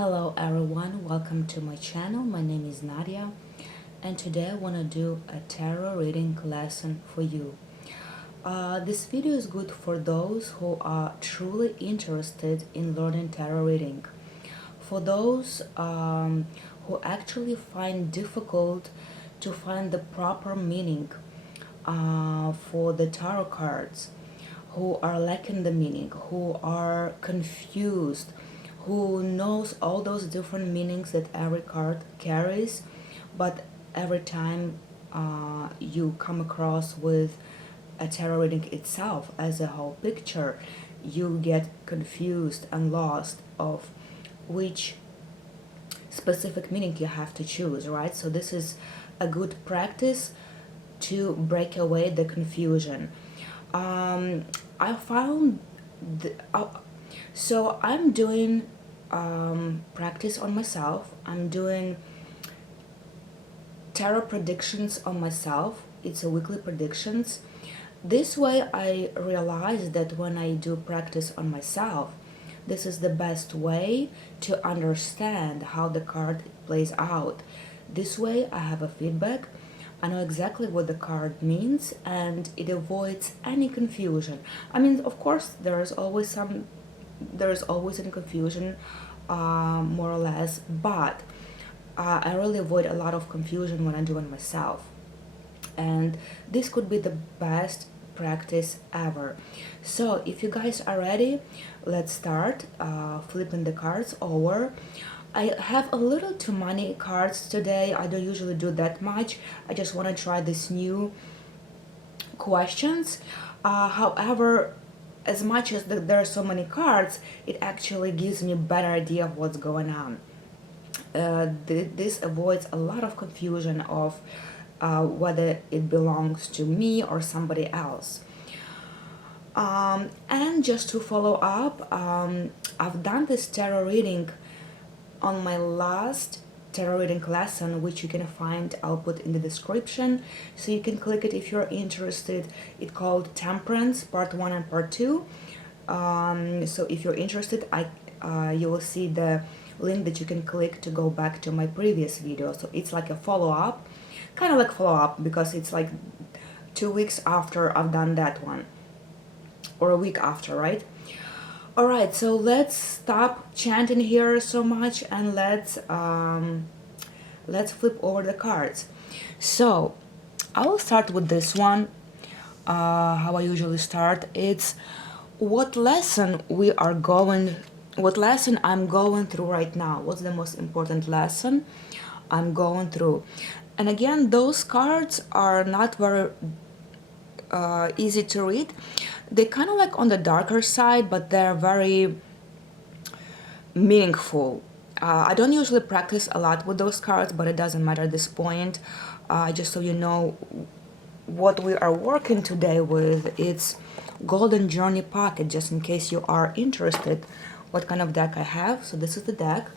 Hello everyone, welcome to my channel. My name is Nadia and today I want to do a tarot reading lesson for you. This video is good for those who are truly interested in learning tarot reading. For those who actually find difficult to find the proper meaning for the tarot cards, who are lacking the meaning, who are confused, who knows all those different meanings that every card carries, but every time you come across with a tarot reading itself as a whole picture, you get confused and lost of which specific meaning you have to choose, right? So this is a good practice to break away the confusion. I found so I'm doing practice on myself. I'm doing tarot predictions on myself. It's a weekly predictions. This way I realize that when I do practice on myself, this is the best way to understand how the card plays out. This way I have a feedback. I know exactly what the card means and it avoids any confusion. I mean, of course, there's always any confusion, more or less, but I really avoid a lot of confusion when I do it myself. And this could be the best practice ever. So if you guys are ready, let's start flipping the cards over. I have a little too many cards today. I don't usually do that much. I just want to try this new questions. However, as much as there are so many cards, it actually gives me a better idea of what's going on. This avoids a lot of confusion of whether it belongs to me or somebody else. And just to follow up, I've done this tarot reading on my last tarot reading lesson, which you can find, I'll put in the description, so you can click it if you're interested. It's called Temperance Part 1 and Part 2. So if you're interested, you will see the link that you can click to go back to my previous video. So it's like a follow-up, kind of like follow-up, because it's like 2 weeks after I've done that one, or a week after, right? Alright, so let's stop chanting here so much and let's flip over the cards. So I will start with this one, how I usually start. It's what lesson I'm going through right now. What's the most important lesson I'm going through? And again, those cards are not very easy to read. They're kind of like on the darker side, but they're very meaningful. I don't usually practice a lot with those cards, but it doesn't matter at this point. Just so you know what we are working today with, it's Golden Journey Pocket, just in case you are interested what kind of deck I have. So this is the deck.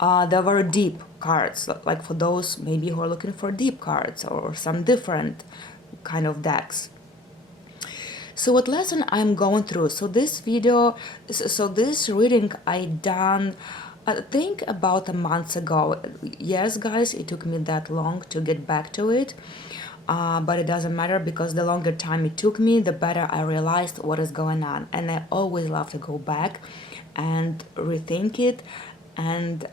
They're very deep cards, like for those maybe who are looking for deep cards or some different kind of decks. So what lesson I'm going through? So this reading I done, I think about a month ago. Yes, guys, it took me that long to get back to it, but it doesn't matter, because the longer time it took me, the better I realized what is going on. And I always love to go back and rethink it and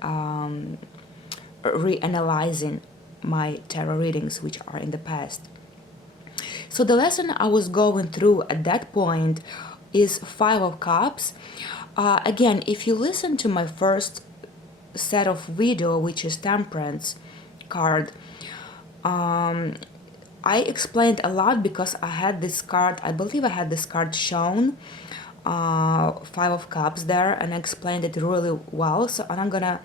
reanalyzing my tarot readings which are in the past. So the lesson I was going through at that point is Five of Cups. Again, if you listen to my first set of video, which is Temperance card, I explained a lot because I had this card, I believe I had this card shown, Five of Cups there, and I explained it really well. So I'm not gonna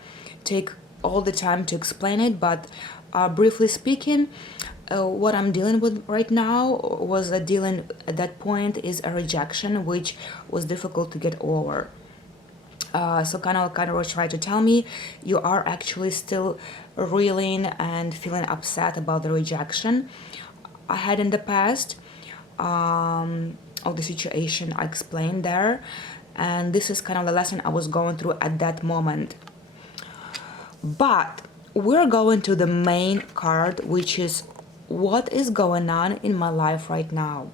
take all the time to explain it, but briefly speaking, what I'm dealing with right now was dealing at that point is a rejection, which was difficult to get over. So kind of was trying to tell me you are actually still reeling and feeling upset about the rejection I had in the past, of the situation I explained there, and this is kind of the lesson I was going through at that moment. But we're going to the main card, which is what is going on in my life right now.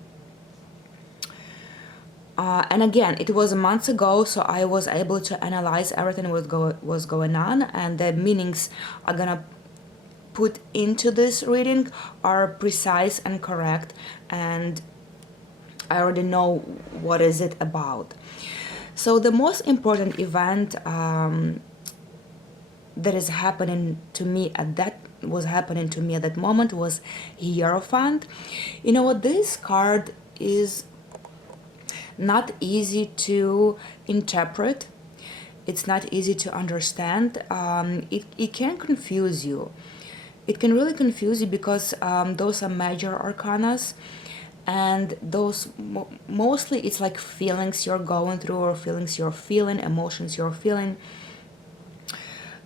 And again, it was months ago, so I was able to analyze everything was going on, and the meanings are gonna put into this reading are precise and correct, and I already know what is it about. So the most important event that is happening to me at that moment was Hierophant. You know what, this card is not easy to interpret. It's not easy to understand. It can confuse you. It can really confuse you because those are major arcanas, and those mostly it's like feelings you're going through or feelings you're feeling, emotions you're feeling.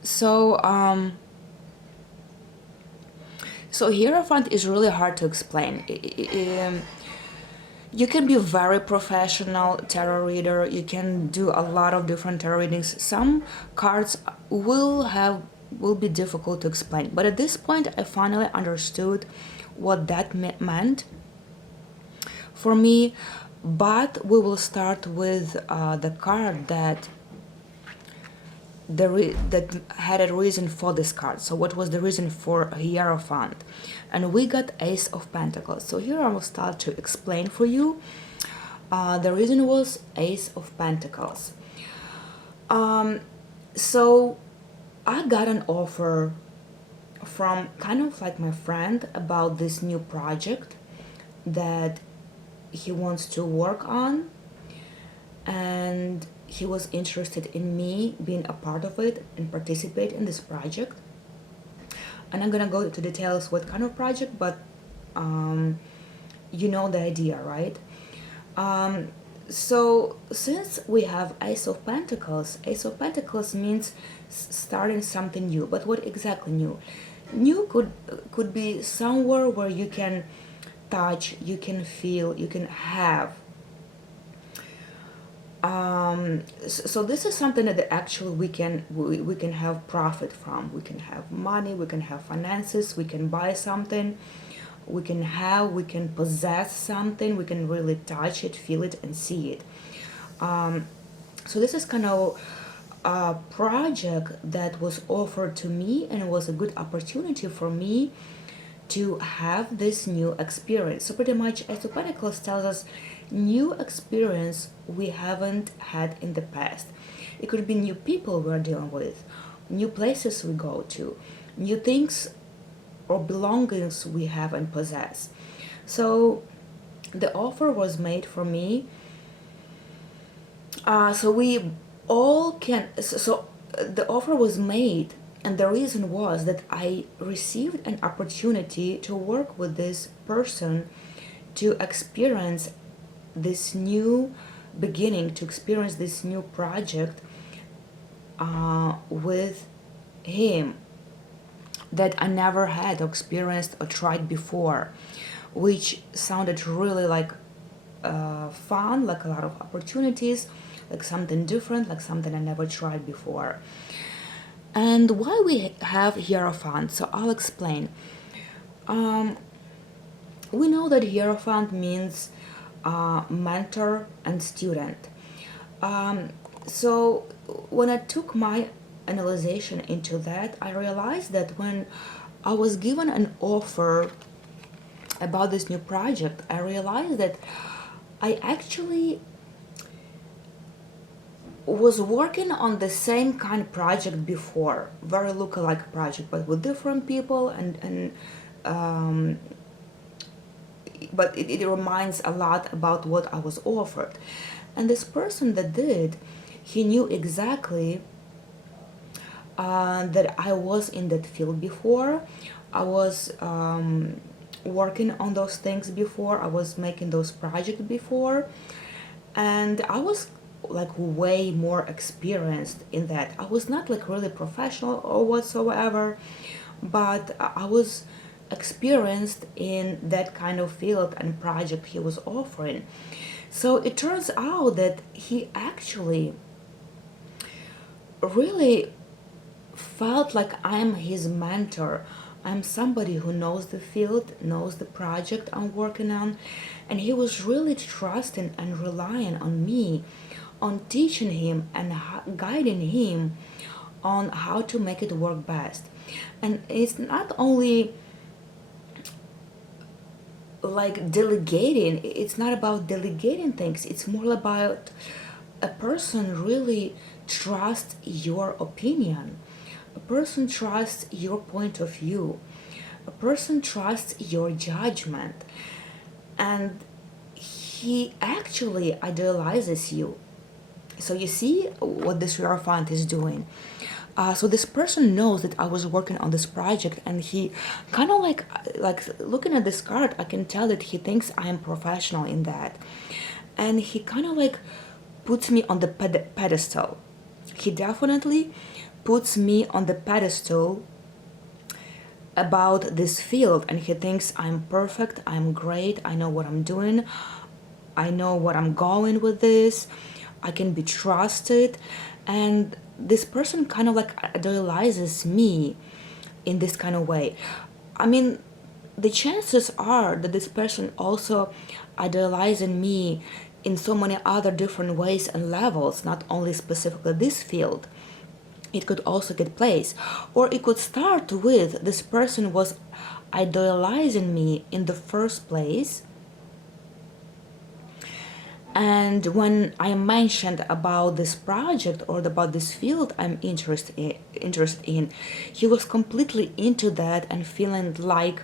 So so Hierophant is really hard to explain. You can be a very professional tarot reader. You can do a lot of different tarot readings. Some cards will be difficult to explain, but at this point I finally understood what that meant for me. But we will start with the card that that had a reason for this card. So what was the reason for Hierophant? And we got Ace of Pentacles. So here I will start to explain for you. The reason was Ace of Pentacles. So I got an offer from kind of like my friend about this new project that he wants to work on, and he was interested in me being a part of it and participate in this project. And I'm gonna go into details what kind of project, but you know the idea, right? So since we have Ace of Pentacles means starting something new. But what exactly new? New could be somewhere where you can touch, you can feel, you can have. So this is something that actually we can have profit from. We can have money, we can have finances, we can buy something, we can possess something, we can really touch it, feel it, and see it. So this is kind of a project that was offered to me, and it was a good opportunity for me to have this new experience. So pretty much Ace of Pentacles tells us new experience we haven't had in the past. It could be new people we're dealing with, new places we go to, new things or belongings we have and possess. So the offer was made for me. So we all can. So the offer was made, and the reason was that I received an opportunity to work with this person to experience this new beginning, to experience this new project with him that I never had experienced or tried before, which sounded really like fun, like a lot of opportunities, like something different, like something I never tried before. And why we have Hierophant, so I'll explain. We know that Hierophant means mentor and student. So when I took my analyzation into that, I realized that when I was given an offer about this new project, I realized that I actually was working on the same kind of project before, very lookalike project, but with different people, and but it reminds a lot about what I was offered. And this person that did, he knew exactly that I was in that field before. I was working on those things before. I was making those projects before, and I was like way more experienced in that. I was not like really professional or whatsoever, but I was experienced in that kind of field and project he was offering. So it turns out that he actually really felt like I'm his mentor. I'm somebody who knows the field, knows the project I'm working on, and he was really trusting and relying on me, on teaching him and guiding him on how to make it work best. And it's not only like delegating, it's not about delegating things, it's more about a person really trusts your opinion, a person trusts your point of view, a person trusts your judgment, and he actually idealizes you. So you see what this Hierophant is doing. So this person knows that I was working on this project, and he kind of like looking at this card, I can tell that he thinks I am professional in that, and he kind of like puts me on the pedestal. He definitely puts me on the pedestal about this field, and he thinks I'm perfect, I'm great, I know what I'm doing, I know what I'm going with this, I can be trusted. And this person kind of like idolizes me in this kind of way. I mean, the chances are that this person also idolizing me in so many other different ways and levels, not only specifically this field. It could also get place, or it could start with this person was idolizing me in the first place, and when I mentioned about this project or about this field I'm interested in, he was completely into that and feeling like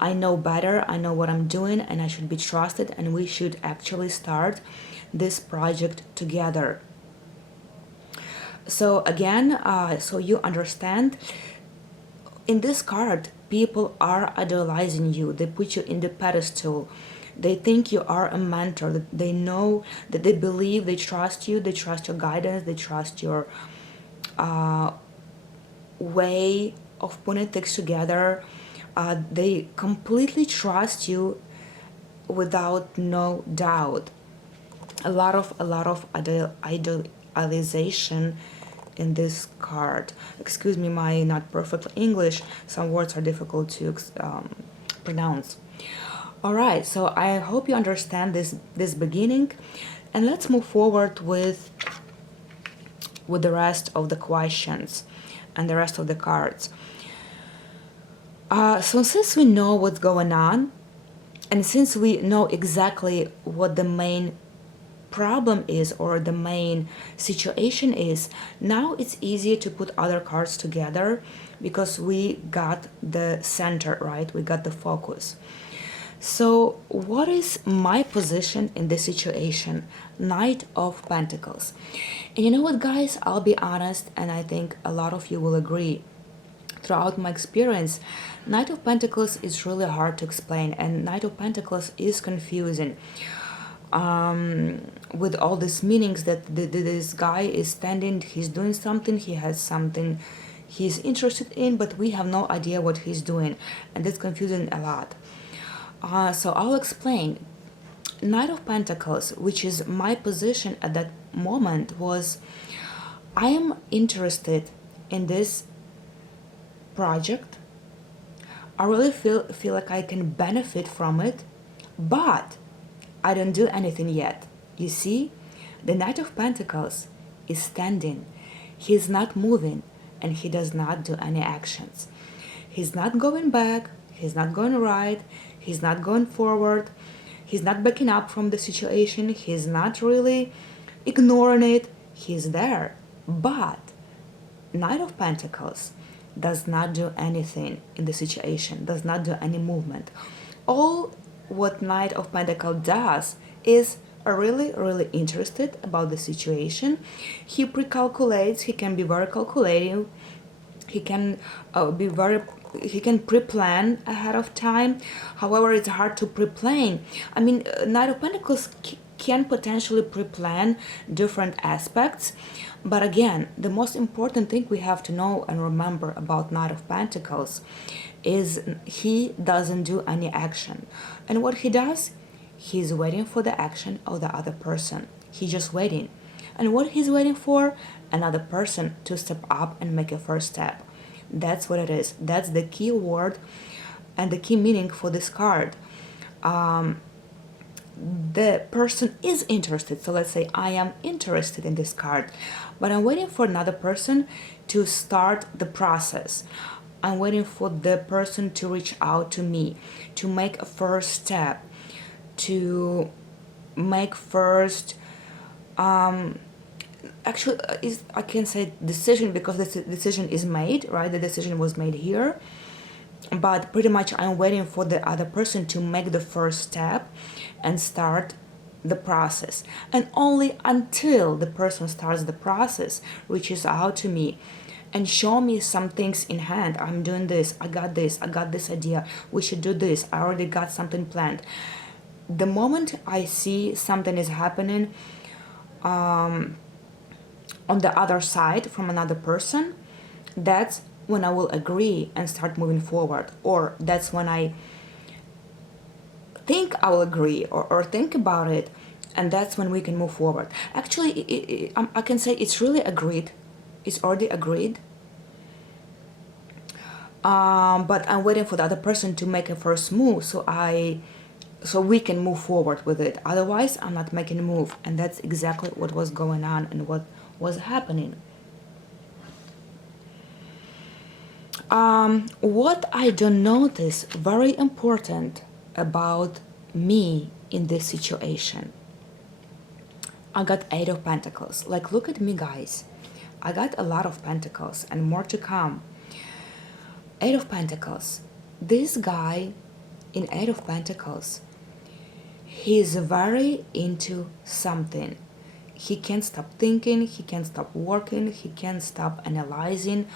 I know better, I know what I'm doing, and I should be trusted, and we should actually start this project together. So again, so you understand, in this card, people are idolizing you. They put you in the pedestal. They think you are a mentor. That they know, that they believe, they trust you. They trust your guidance. They trust your way of putting things together. They completely trust you without no doubt. A lot of idealization in this card. Excuse me, my not perfect English. Some words are difficult to pronounce. All right, so I hope you understand this beginning, and let's move forward with the rest of the questions and the rest of the cards. So since we know what's going on, and since we know exactly what the main problem is or the main situation is, now it's easier to put other cards together because we got the center, right? We got the focus. So what is my position in this situation? Knight of Pentacles. And you know what, guys, I'll be honest, and I think a lot of you will agree. Throughout my experience, Knight of Pentacles is really hard to explain, and Knight of Pentacles is confusing. With all these meanings that this guy is standing, he's doing something, he has something he's interested in, but we have no idea what he's doing, and it's confusing a lot. So I'll explain. Knight of Pentacles, which is my position at that moment, was I am interested in this project. I really feel like I can benefit from it, but I don't do anything yet. You see, the Knight of Pentacles is standing. He is not moving, and he does not do any actions. He's not going back, he's not going right, he's not going forward, he's not backing up from the situation, he's not really ignoring it, he's there. But Knight of Pentacles does not do anything in the situation, does not do any movement. All what Knight of Pentacles does is really interested about the situation. He pre-calculates, he can be very calculating, he can he can pre-plan ahead of time. However, it's hard to pre-plan. I mean, Knight of Pentacles can potentially pre-plan different aspects, but again, the most important thing we have to know and remember about Knight of Pentacles is he doesn't do any action. And what he does, he's waiting for the action of the other person. He's just waiting. And what he's waiting for? Another person to step up and make a first step. That's what it is. That's the key word and the key meaning for this card. The person is interested. So let's say I am interested in this card, but I'm waiting for another person to start the process. I'm waiting for the person to reach out to me, to make a first step, to make first actually is I can say decision, because the decision is made, right? The decision was made here, but pretty much I'm waiting for the other person to make the first step and start the process. And only until the person starts the process, reaches out to me and show me some things in hand. I'm doing this, I got this idea, we should do this, I already got something planned. The moment I see something is happening on the other side from another person, that's when I will agree and start moving forward. Or that's when I think I will agree or think about it, and that's when we can move forward. Actually, I can say it's really agreed. It's already agreed. But I'm waiting for the other person to make a first move, so we can move forward with it. Otherwise, I'm not making a move, and that's exactly what was going on and what was happening. What I don't notice, very important about me in this situation. I got 8 of Pentacles. Like, look at me, guys. I got a lot of Pentacles and more to come. 8 of Pentacles. This guy in 8 of Pentacles, he's very into something. He can't stop thinking, he can't stop working, he can't stop analyzing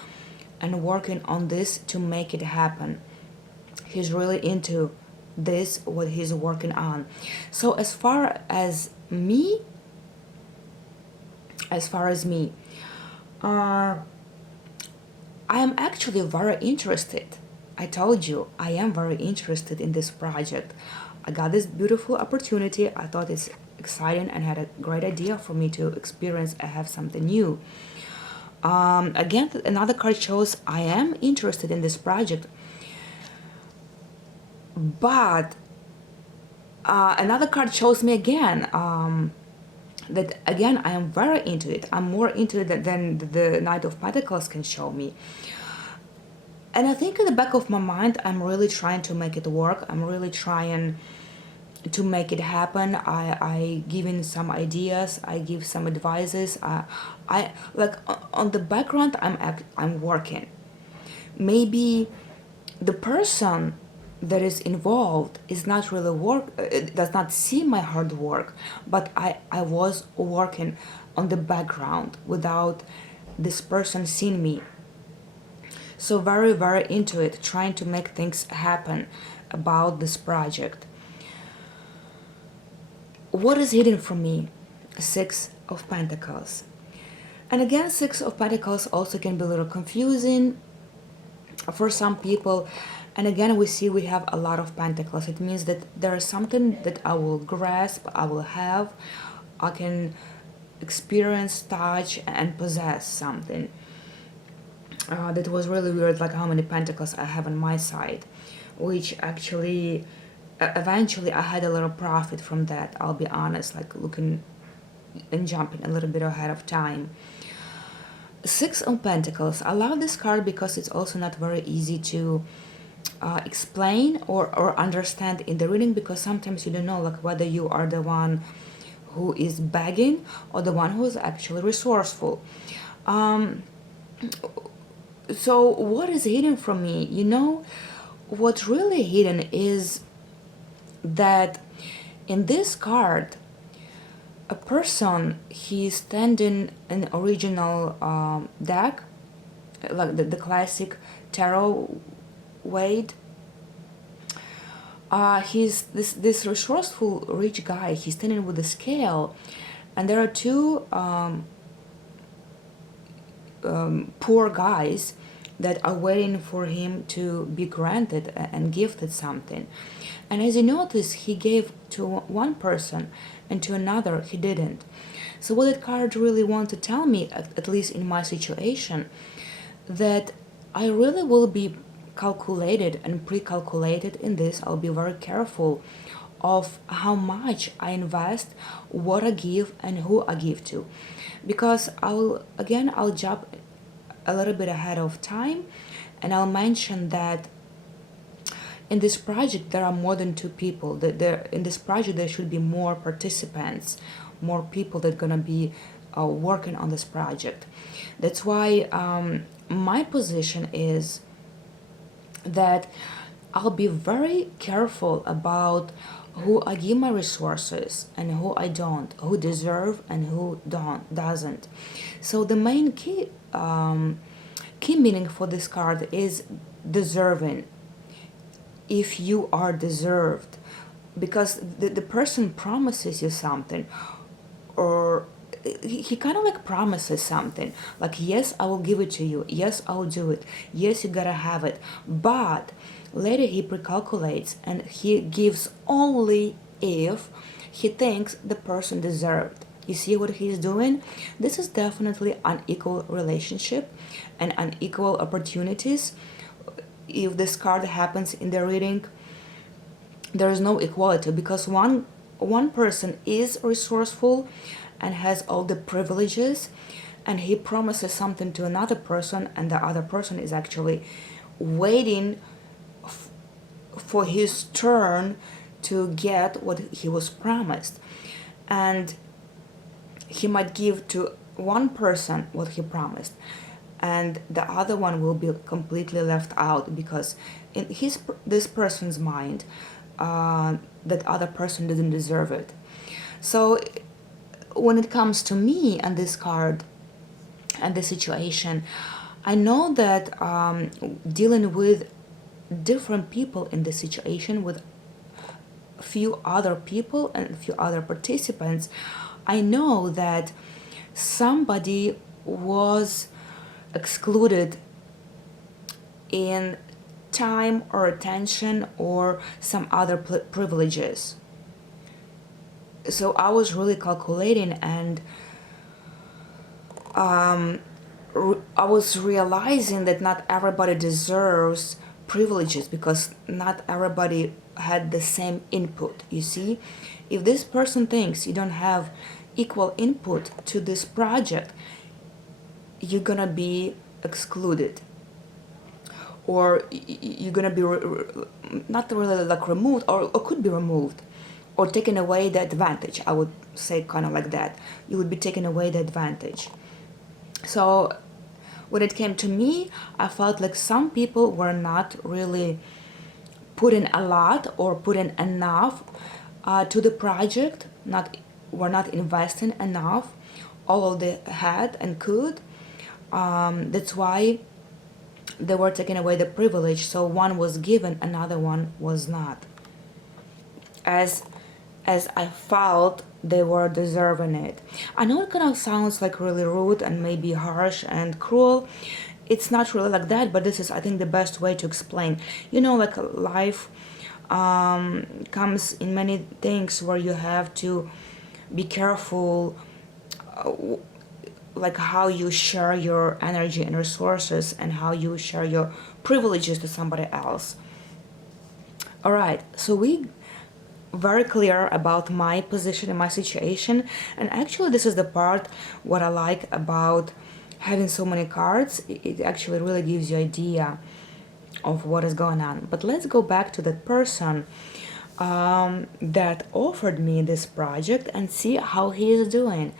and working on this to make it happen. He's really into this, what he's working on. So as far as me, I am actually very interested. I told you, I am very interested in this project. I got this beautiful opportunity. I thought it's exciting and had a great idea for me to experience and have something new. Again, another card shows I am interested in this project. But another card shows me again that again I am very into it. I'm more into it than the Knight of Pentacles can show me. And I think in the back of my mind, I'm really trying to make it work. I'm really trying to make it happen. I give in some ideas. I give some advices. I like on the background. I'm working. Maybe the person that is involved is not really does not see my hard work, but I was working on the background without this person seeing me. So very, very into it, trying to make things happen about this project. What is hidden from me? 6 of Pentacles. And again, 6 of Pentacles also can be a little confusing for some people. And again, we have a lot of Pentacles. It means that there is something that I will grasp, I will have, I can experience, touch, and possess something. That was really weird, like how many Pentacles I have on my side, which actually eventually I had a little profit from that, I'll be honest, like looking and jumping a little bit ahead of time. 6 of Pentacles. I love this card because it's also not very easy to explain or understand in the reading, because sometimes you don't know like whether you are the one who is begging or the one who is actually resourceful. So what is hidden from me? You know, what's really hidden is that in this card, a person, he's standing in original deck, like the classic tarot weight. He's this resourceful rich guy. He's standing with a scale, and there are 2 poor guys that are waiting for him to be granted and gifted something. And as you notice, he gave to one person and to another he didn't. So what that card really wants to tell me, at least in my situation, that I really will be calculated and pre-calculated in this. I'll be very careful of how much I invest, what I give, and who I give to, because I'll jump a little bit ahead of time, and I'll mention that in this project there are more than two people. That in this project there should be more participants, more people that are gonna be working on this project. That's why my position is that I'll be very careful about who I give my resources and who I don't, who deserve and who doesn't. So the main key meaning for this card is deserving. If you are deserved, because the person promises you something, or he kind of like promises something like, yes, I will give it to you, yes, I'll do it, yes, you gotta have it, but later he precalculates and he gives only if he thinks the person deserved. You see what he's doing? This is definitely unequal relationship and unequal opportunities. If this card happens in the reading, there is no equality, because one person is resourceful and has all the privileges, and he promises something to another person, and the other person is actually waiting for his turn to get what he was promised. And he might give to one person what he promised, and the other one will be completely left out, because in this person's mind, that other person didn't deserve it. So when it comes to me and this card and this situation, I know that dealing with different people in this situation, with a few other people and a few other participants, I know that somebody was excluded in time or attention or some other privileges. So I was really calculating, and I was realizing that not everybody deserves privileges, because not everybody had the same input. You see, if this person thinks you don't have equal input to this project, you're gonna be excluded, or you're gonna be not really like removed, or could be removed, or taken away the advantage. I would say kind of like that. You would be taken away the advantage. So when it came to me, I felt like some people were not really putting a lot or putting enough to the project, were not investing enough, although they had and could. That's why they were taking away the privilege. So one was given, another one was not. As I felt they were deserving it. I know it kind of sounds like really rude and maybe harsh and cruel. It's not really like that, but this is, I think, the best way to explain. You know, like life comes in many things where you have to be careful, like how you share your energy and resources, and how you share your privileges to somebody else. All right, so we very clear about my position and my situation, and actually this is the part what I like about having so many cards. It actually really gives you idea of what is going on. But let's go back to that person that offered me this project and see how he is doing.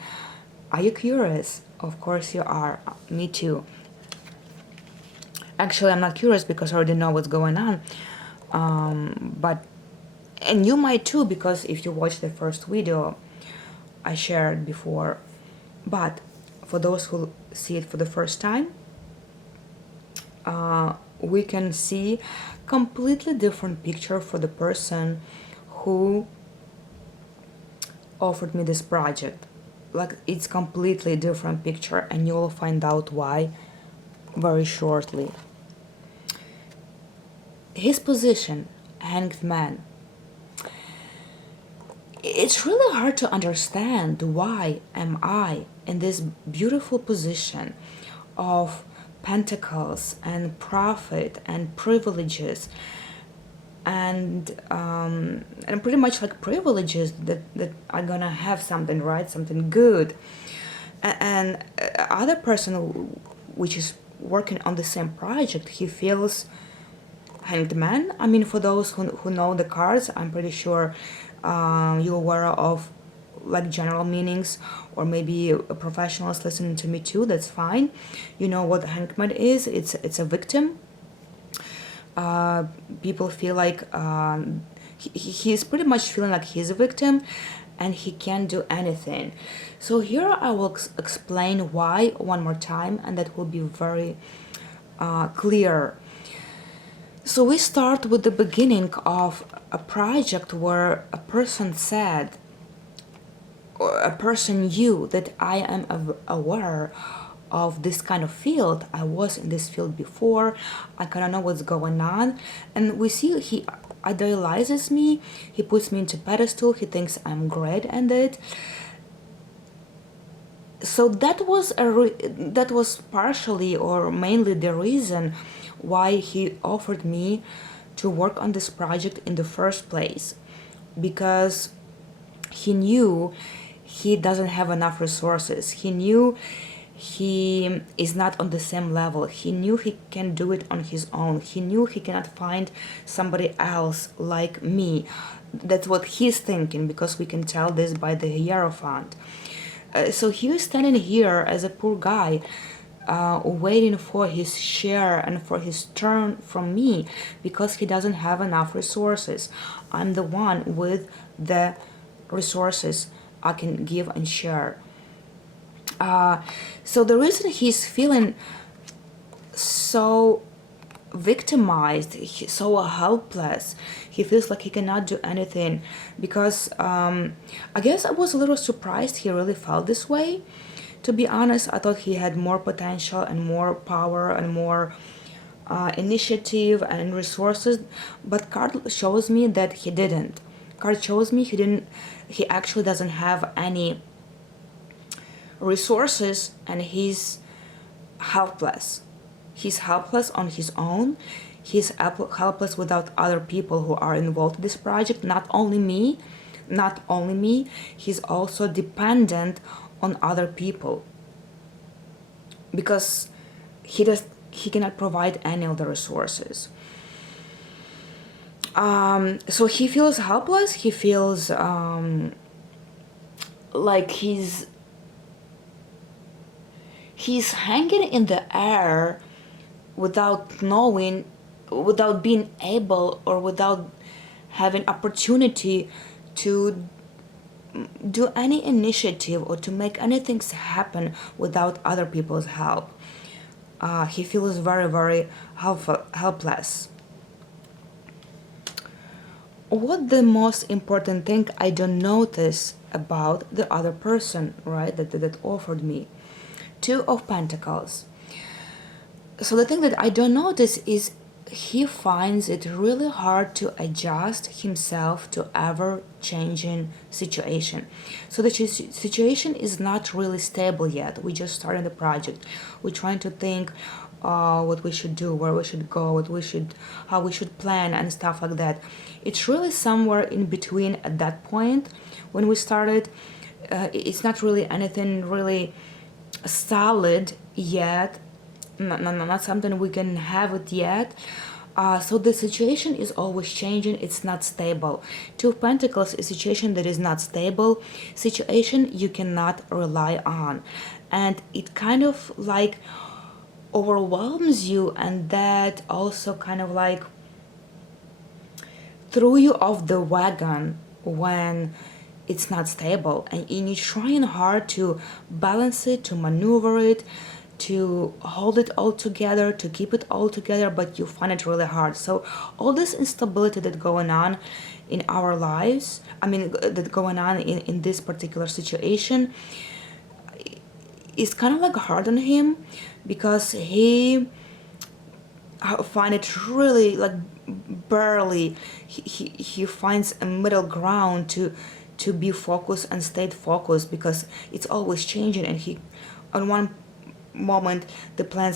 Are you curious? Of course you are. Me too. Actually, I'm not curious because I already know what's going on, and you might too, because if you watch the first video I shared before. But for those who see it for the first time, we can see completely different picture for the person who offered me this project. Like, it's completely different picture, and you'll find out why very shortly. His position, hanged man. It's really hard to understand why am I in this beautiful position of pentacles and profit and privileges and pretty much like privileges that are gonna have something, right, something good. And other person which is working on the same project, he feels hanged man. I mean, for those who know the cards, I'm pretty sure you're aware of like general meanings, or maybe professionals listening to me too, that's fine. You know what hanged man is. It's a victim. People feel like he's pretty much feeling like he's a victim and he can't do anything. So here I will explain why one more time, and that will be very clear. So we start with the beginning of a project where a person said, or a person knew that I am aware of this kind of field. I was in this field before. I kind of know what's going on. And we see he idealizes me. He puts me into pedestal. He thinks I'm great at it. So that was partially or mainly the reason why he offered me to work on this project in the first place, because he knew he doesn't have enough resources. He knew he is not on the same level. He knew he can do it on his own. He knew he cannot find somebody else like me. That's what he's thinking, because we can tell this by the Hierophant. So he was standing here as a poor guy, waiting for his share and for his turn from me, because he doesn't have enough resources. I'm the one with the resources I can give and share. So the reason he's feeling so victimized, so helpless, he feels like he cannot do anything, because I guess I was a little surprised he really felt this way. To be honest, I thought he had more potential and more power and more initiative and resources, but card shows me that he didn't. Card shows me he actually doesn't have any resources, and he's helpless. He's helpless on his own. He's helpless without other people who are involved in this project. Not only me, he's also dependent on other people, because he cannot provide any of the resources. So he feels helpless. He feels like he's hanging in the air without knowing, without being able, or without having opportunity to do any initiative or to make anything happen without other people's help. He feels very, very helpless. What the most important thing I don't notice about the other person, right, that offered me? Two of Pentacles. So the thing that I don't notice is he finds it really hard to adjust himself to ever-changing situation. So the situation is not really stable yet. We just started the project. We're trying to think what we should do, where we should go, how we should plan and stuff like that. It's really somewhere in between at that point when we started. It's not really anything really solid yet. Not something we can have it yet. So the situation is always changing. It's not stable. Two of Pentacles is a situation that is not stable, situation you cannot rely on, and it kind of like overwhelms you, and that also kind of like threw you off the wagon when it's not stable, and you're trying hard to balance it, to maneuver it, to hold it all together, to keep it all together, but you find it really hard. So all this instability that's going on in our lives, that's going on in this particular situation, is kind of like hard on him, because I find it really like barely he finds a middle ground to be focused and stay focused, because it's always changing, and he on one moment the plans